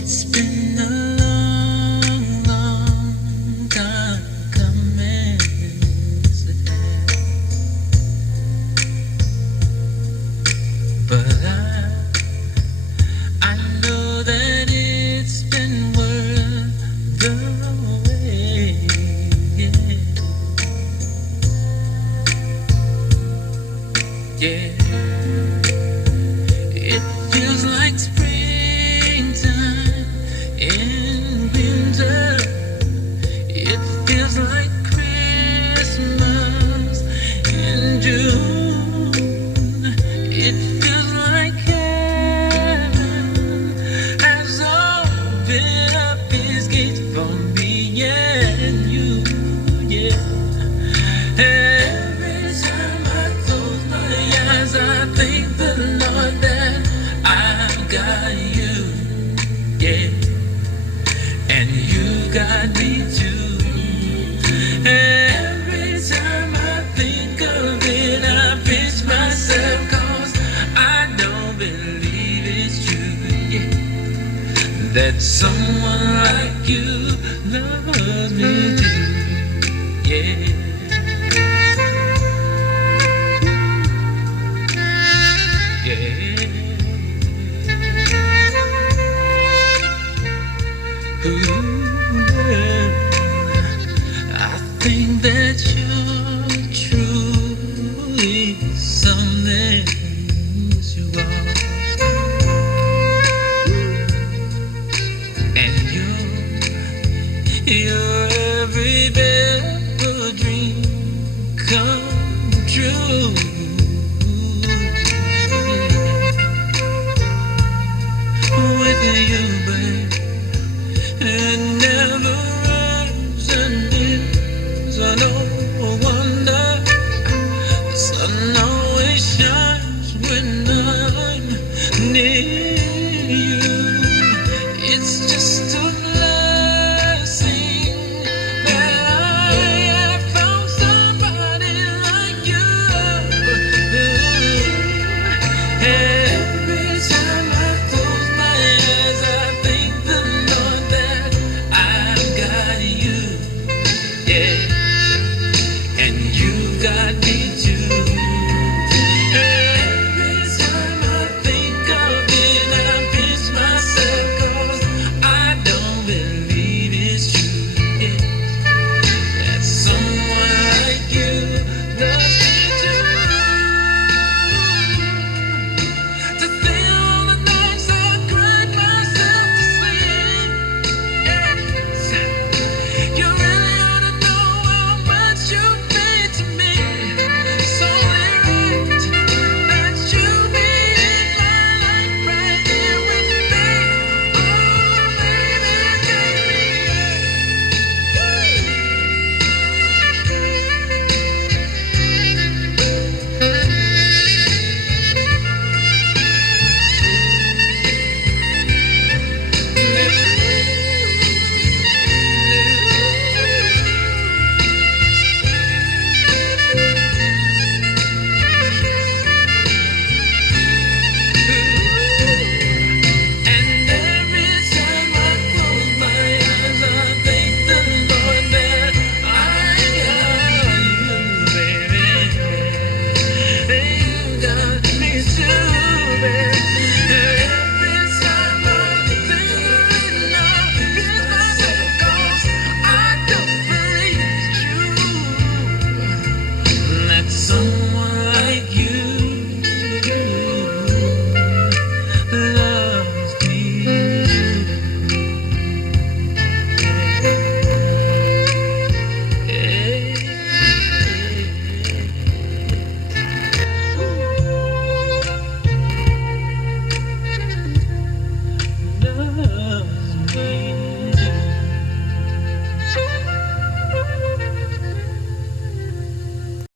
It's been a long, long time coming. Yes, it has. But I know that it's been worth the wait. Yeah, it feels like springtime in winter. It feels like Christmas in June. It feels like heaven has opened up its gates for me and you. Yeah. Every time I close my eyes, I thank the Lord that I've got you. Yeah. And you got me too. Every time I think of it, I pinch myself, 'cause I don't believe it's true. Yeah. That someone like you loves me too. Yeah. Yeah. Ooh.